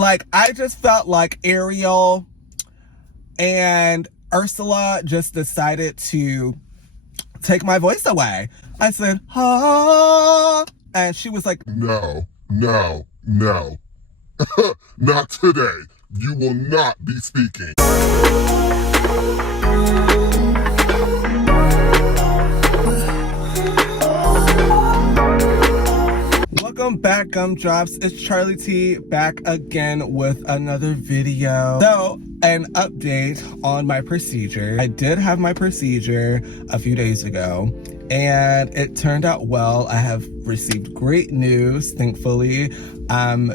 Like, I just felt like Ariel and Ursula just decided to take my voice away. I said, ah, and she was like, no, no, no. Not today. You will not be speaking. welcome back, Gumdrops. It's Charlie T back again with another video. So, an update on my procedure. I did have my procedure a few days ago and it turned out well. I have received great news, thankfully.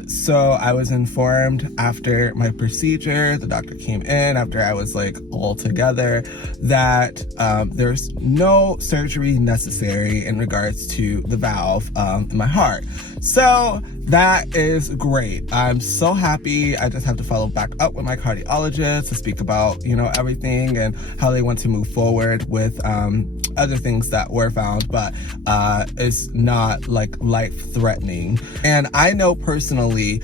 So I was informed after my procedure, the doctor came in after I was like all together, that there's no surgery necessary in regards to the valve in my heart. So that is great. I'm so happy. I just have to follow back up with my cardiologist to speak about, you know, everything and how they want to move forward with other things that were found, but it's not like life-threatening. And I know personally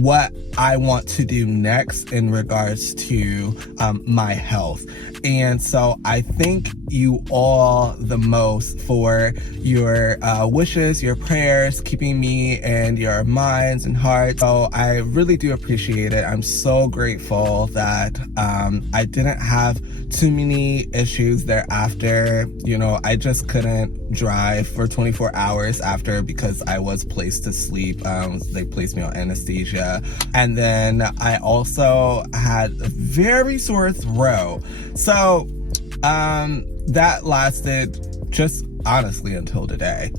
what I want to do next in regards to my health. And so I thank you all the most for your wishes, your prayers, keeping me in your minds and hearts. So I really do appreciate it. I'm so grateful that I didn't have too many issues thereafter. You know, I just couldn't drive for 24 hours after because I was placed to sleep. They placed me on anesthesia. And then I also had a very sore throat. So that lasted just honestly until today.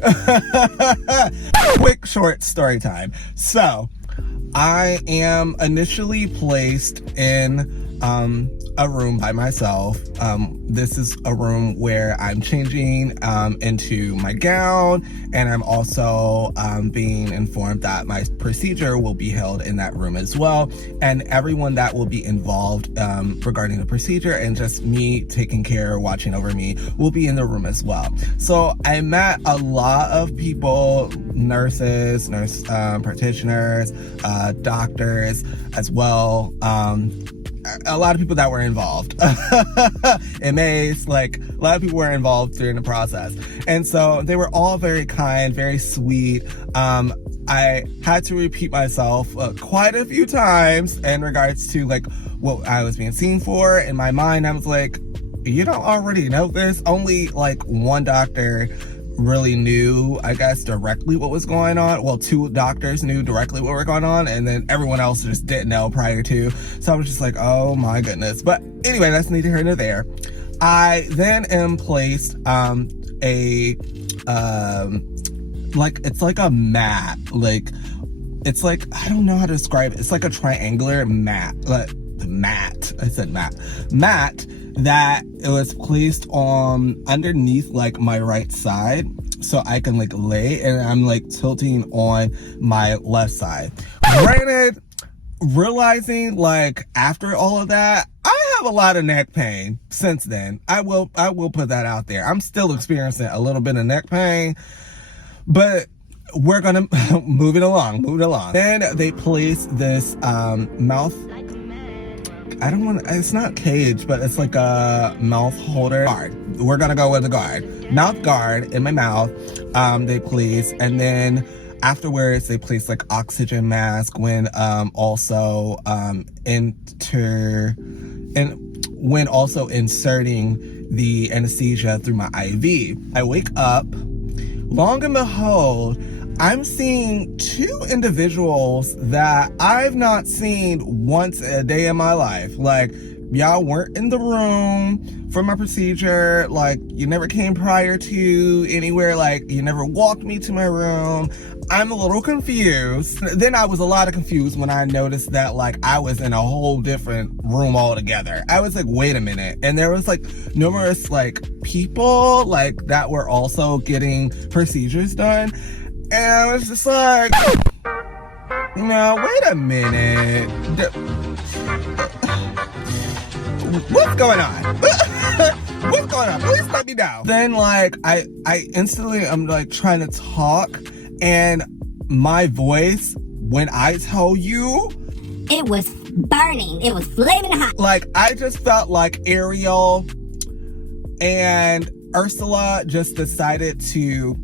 Quick short story time. So I am initially placed in a room by myself. This is a room where I'm changing into my gown, and I'm also being informed that my procedure will be held in that room as well, and everyone that will be involved regarding the procedure and just me taking care, watching over me, will be in the room as well. So I met a lot of people, nurse practitioners, doctors as well, a lot of people that were involved. MAs, like a lot of people were involved during the process. And so they were all very kind, very sweet. I had to repeat myself quite a few times in regards to like what I was being seen for. In my mind, I was like, you don't already know this? Only like one doctor really knew, I guess, directly what was going on. Well, two doctors knew directly what was going on, and then everyone else just didn't know prior to. So I was just like, oh my goodness. But anyway, that's neither here nor there. I then am placed like, it's like a mat. Like, it's like, I don't know how to describe it. It's like a triangular mat. Mat that it was placed on underneath like my right side, so I can like lay, and I'm like tilting on my left side. Granted, realizing like after all of that, I have a lot of neck pain since then. I will put that out there. I'm still experiencing a little bit of neck pain, but we're gonna move it along. Then they place this mouth, I don't want to, it's not cage, but it's like a mouth holder guard. We're gonna go with the guard. Mouth guard in my mouth, they place, and then afterwards they place like oxygen mask when also inserting the anesthesia through my IV. I wake up, long and behold, I'm seeing two individuals that I've not seen once a day in my life. Like, y'all weren't in the room for my procedure. Like, you never came prior to anywhere. Like, you never walked me to my room. I'm a little confused. Then I was a lot of confused when I noticed that like I was in a whole different room altogether. I was like, wait a minute. And there was like numerous like people like that were also getting procedures done. And I was just like, no, wait a minute. What's going on? What's going on? Please let me know. Then like, I instantly, I'm like trying to talk, and my voice, when I tell you, It was burning. It was flaming hot. Like, I just felt like Ariel and Ursula just decided to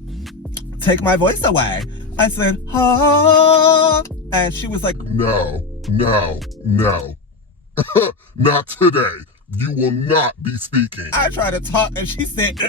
take my voice away. I said, "Ah," and she was like, No, no, no. Not today. You will not be speaking. I tried to talk and she said,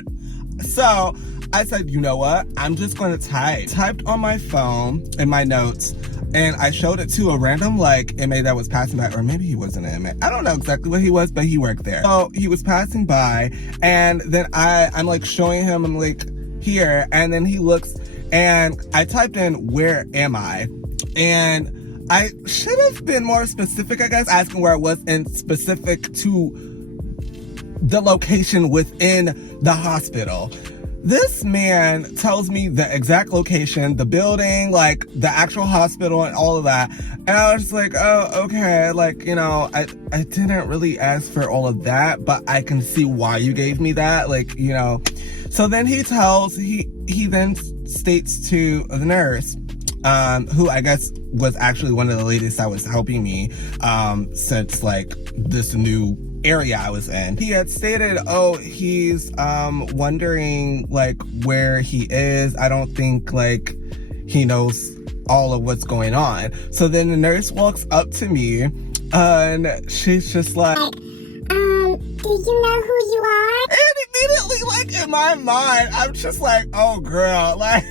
so I said, you know what? I'm just going to type. Typed on my phone in my notes, and I showed it to a random like inmate that was passing by, or maybe he wasn't an inmate. I don't know exactly what he was, but he worked there. So he was passing by, and then I'm like showing him, I'm like, here, and then he looks, and I typed in, where am I? And I should have been more specific, I guess, asking where I was, and specific to the location within the hospital. This man tells me the exact location, the building, like the actual hospital and all of that. And I was just like, oh, okay. Like, you know, I didn't really ask for all of that, but I can see why you gave me that. Like, you know. So then he then states to the nurse, who I guess was actually one of the ladies that was helping me, since like this new area I was in. He had stated, oh, he's wondering like where he is. I don't think like he knows all of what's going on. So then the nurse walks up to me and she's just like, Do you know who you are? and immediately, like in my mind, I'm just like, oh girl, like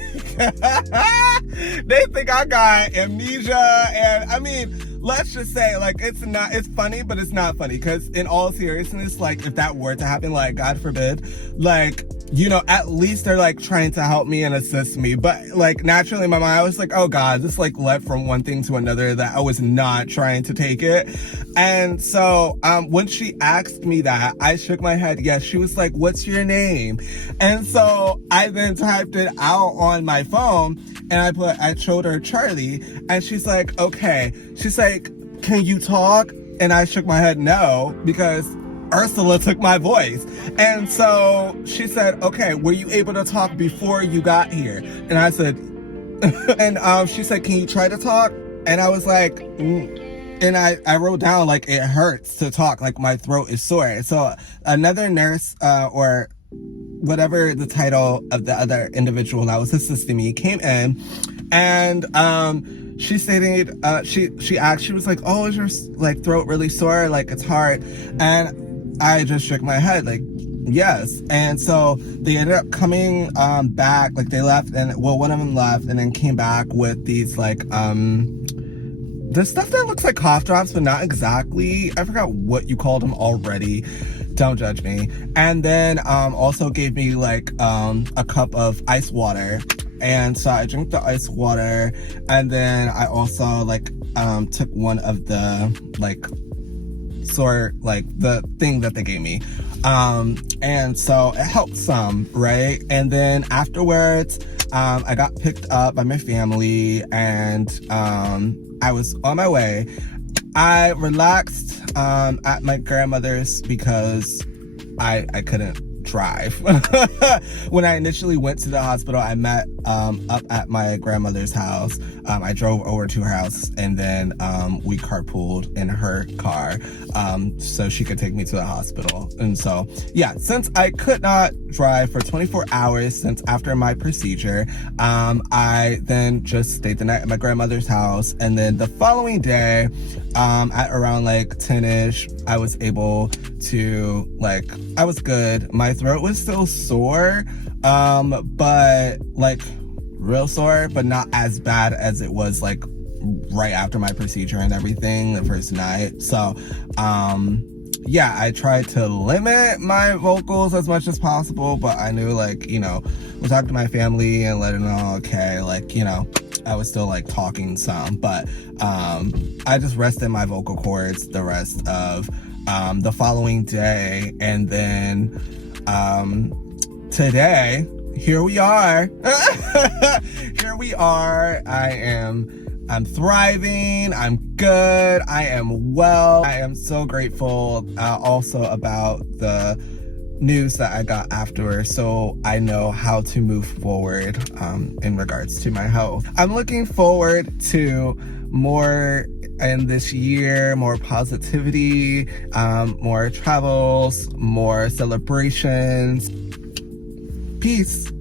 they think I got amnesia. And I mean, let's just say, like, it's funny, but it's not funny, because in all seriousness, like, if that were to happen, like, God forbid, like, you know, at least they're like trying to help me and assist me. But like naturally in my mind, I was like, oh God, this like led from one thing to another that I was not trying to take it. And so when she asked me that, I shook my head yes. She was like, what's your name? And so I then typed it out on my phone, and I showed her Charlie, and she's like, okay. She's like, can you talk? And I shook my head no, because Ursula took my voice. And so she said, okay, were you able to talk before you got here? And I said, and she said, can you try to talk? And I was like, and I wrote down, like, it hurts to talk, like my throat is sore. So another nurse, or whatever the title of the other individual that was assisting me, came in, and she stated, she asked, she was like, oh, is your like throat really sore? Like it's hard? And I just shook my head, like, yes. And so they ended up coming back, like they left, and well, one of them left and then came back with these like the stuff that looks like cough drops, but not exactly. I forgot what you called them already. Don't judge me. And then also gave me like a cup of ice water. And so I drank the ice water, and then I also like took one of the like the thing that they gave me, and so it helped some, right? And then afterwards I got picked up by my family, and I was on my way. I relaxed at my grandmother's because I couldn't drive. When I initially went to the hospital, I met up at my grandmother's house. I drove over to her house, and then we carpooled in her car so she could take me to the hospital. And so yeah, since I could not drive for 24 hours since after my procedure, I then just stayed the night at my grandmother's house. And then the following day, at around like 10ish, I was able to, like, I was good. My throat was still sore, but like real sore, but not as bad as it was like right after my procedure and everything the first night. So yeah, I tried to limit my vocals as much as possible, but I knew, like, you know, we'll talk to my family and let them know, okay, like, you know, I was still like talking some, but I just rested my vocal cords the rest of the following day. And then today, here we are. Here we are. I'm thriving. I'm good. I am well. I am so grateful also about the news that I got afterwards, so I know how to move forward in regards to my health. I'm looking forward to more in this year, more positivity, more travels, more celebrations. Peace.